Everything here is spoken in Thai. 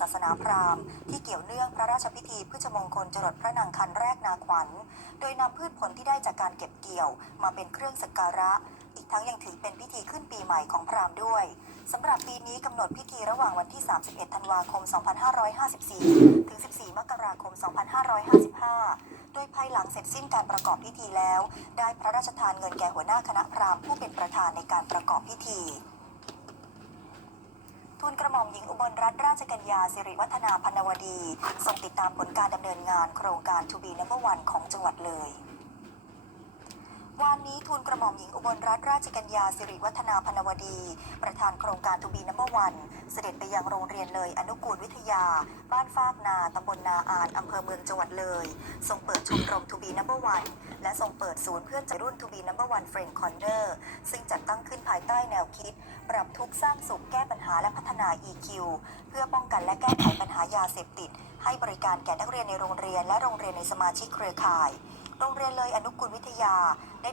ศาสนาพราหมณ์ที่เกี่ยวเนื่องพระราชพิธีพฤชมงคลจรดพระนางคันแรกนาขวัญ โดยนำพืชผลที่ได้จากการเก็บเกี่ยวมาเป็นเครื่องสักการะ อีกทั้งยังถือเป็นพิธีขึ้นปีใหม่ของพราหมณ์ด้วยสำหรับปีนี้กำหนดพิธีระหว่างวันที่ 31 ธันวาคม 2554 ถึง 14 มกราคม 2555 โดยภายหลังเสร็จสิ้นการประกอบพิธีแล้ว ได้พระราชทานเงินแก่หัวหน้าคณะพราหมณ์ผู้เป็นประธานในการประกอบพิธี ทูลกระหม่อมหญิงอุบลรัตนราชกัญญาสิริวัฒนาพนวดีทรงติดตามผลการดำเนินงานโครงการทูบีนัมเบอร์วันของจังหวัดเลย วันนี้ทูลกระหม่อมหญิงอุบลรัตนราชกัญญาสิริวัฒนาพนวดี ประธานโครงการทูบีนัมเบอร์วัน เสด็จไปยังโรงเรียนเลยอนุกูลวิทยา บ้านฟากนาตำบลนาอานอำเภอเมืองจังหวัดเลย ทรงเปิดชมรมทูบีนัมเบอร์วันและทรงเปิดศูนย์เพื่อนใจรุ่นทูบีนัมเบอร์วันเฟรนด์คอนเนอร์ซึ่งจัดตั้งขึ้นภายใต้แนวคิด ปรับทุกข์สร้างสุขแก้ปัญหาและพัฒนา EQ เพื่อป้องกันและแก้ไขปัญหายาเสพติด ให้บริการแก่นักเรียนในโรงเรียน และโรงเรียนในสมาชิกเครือข่าย โรงเรียนเลยอนุกูลวิทยาได้